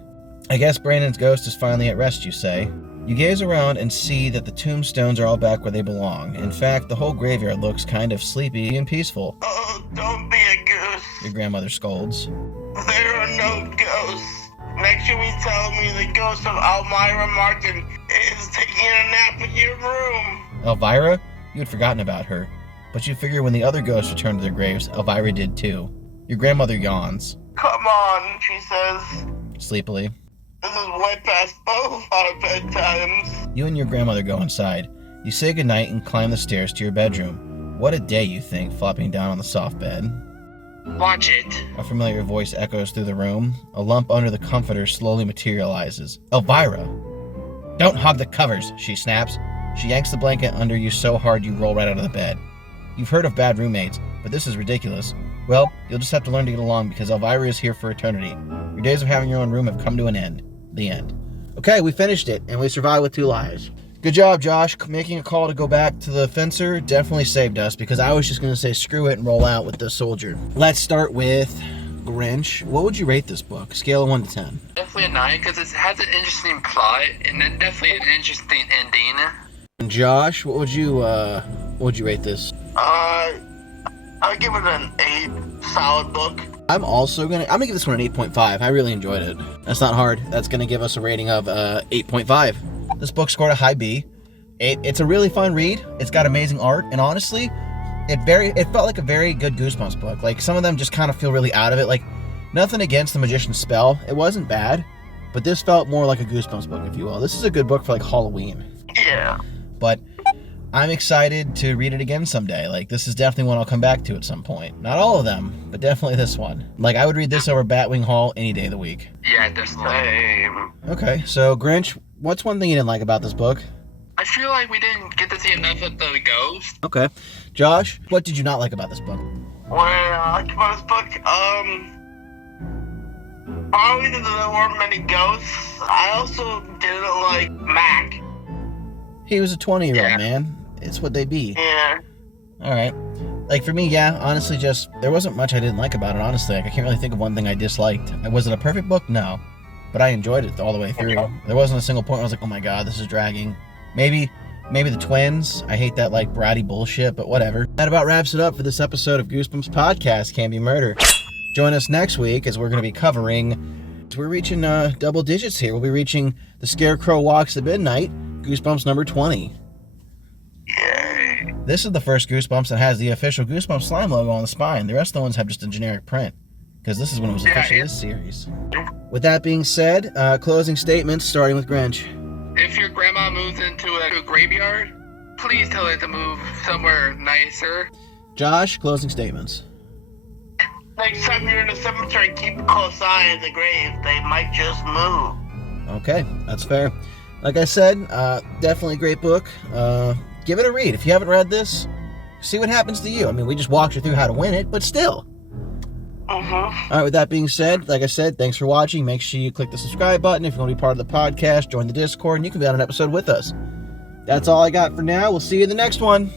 I guess Brandon's ghost is finally at rest, you say. You gaze around and see that the tombstones are all back where they belong. In fact, the whole graveyard looks kind of sleepy and peaceful. Oh, don't be a goose. Your grandmother scolds. There are no ghosts. Next you be telling me the ghost of Elmira Martin is taking a nap in your room. Elvira? You had forgotten about her. But you figure when the other ghosts return to their graves, Elvira did too. Your grandmother yawns. Come on, she says. Sleepily. This is way past both our bedtimes. You and your grandmother go inside. You say goodnight and climb the stairs to your bedroom. What a day, you think, flopping down on the soft bed. Watch it. A familiar voice echoes through the room. A lump under the comforter slowly materializes. Elvira! Don't hog the covers, she snaps. She yanks the blanket under you so hard you roll right out of the bed. You've heard of bad roommates, but this is ridiculous. Well, you'll just have to learn to get along because Elvira is here for eternity. Your days of having your own room have come to an end. The end. Okay, we finished it, and we survived with 2 lives. Good job, Josh. Making a call to go back to the fencer definitely saved us because I was just going to say screw it and roll out with the soldier. Let's start with Grinch. What would you rate this book? Scale of 1 to 10. Definitely a 9 because it has an interesting plot and then definitely an interesting ending. And Josh, what would you rate this? I'd give it an 8. Solid book. I'm gonna give this one an 8.5. I really enjoyed it. That's not hard. That's gonna give us a rating of 8.5. This book scored a high B. It's a really fun read. It's got amazing art, and honestly, it felt like a very good Goosebumps book. Like some of them just kind of feel really out of it. Like nothing against the Magician's Spell. It wasn't bad, but this felt more like a Goosebumps book, if you will. This is a good book for like Halloween. Yeah. But I'm excited to read it again someday. Like, this is definitely one I'll come back to at some point. Not all of them, but definitely this one. Like, I would read this over Batwing Hall any day of the week. Yeah, definitely. Same. Okay, so Grinch, what's one thing you didn't like about this book? I feel like we didn't get to see enough of the ghost. Okay. Josh, what did you not like about this book? What I liked about this book, probably that there weren't many ghosts. I also didn't like Mac. He was a 20-year-old Yeah. man. It's what they be. Yeah. All right. Like, for me, yeah, honestly, just, there wasn't much I didn't like about it, honestly. Like, I can't really think of one thing I disliked. Was it a perfect book? No. But I enjoyed it all the way through. There wasn't a single point where I was like, oh my god, this is dragging. Maybe the twins. I hate that, like, bratty bullshit, but whatever. That about wraps it up for this episode of Goosebumps Podcast, Can Be Murder. Join us next week as we're going to be covering... We're reaching double digits here. We'll be reaching The Scarecrow Walks at Midnight, Goosebumps number 20. Yay. This is the first Goosebumps that has the official Goosebumps slime logo on the spine. The rest of the ones have just a generic print. Because this is when it was officially this series. With that being said, closing statements, starting with Grinch. If your grandma moves into a graveyard, please tell her to move somewhere nicer. Josh, closing statements. Next time you're in the cemetery, keep a close eye on the grave. They might just move. Okay, that's fair. Like I said, definitely a great book. Give it a read. If you haven't read this, see what happens to you. I mean, we just walked you through how to win it, but still. All right, with that being said, like I said, thanks for watching. Make sure you click the subscribe button if you want to be part of the podcast. Join the Discord, and you can be on an episode with us. That's all I got for now. We'll see you in the next one.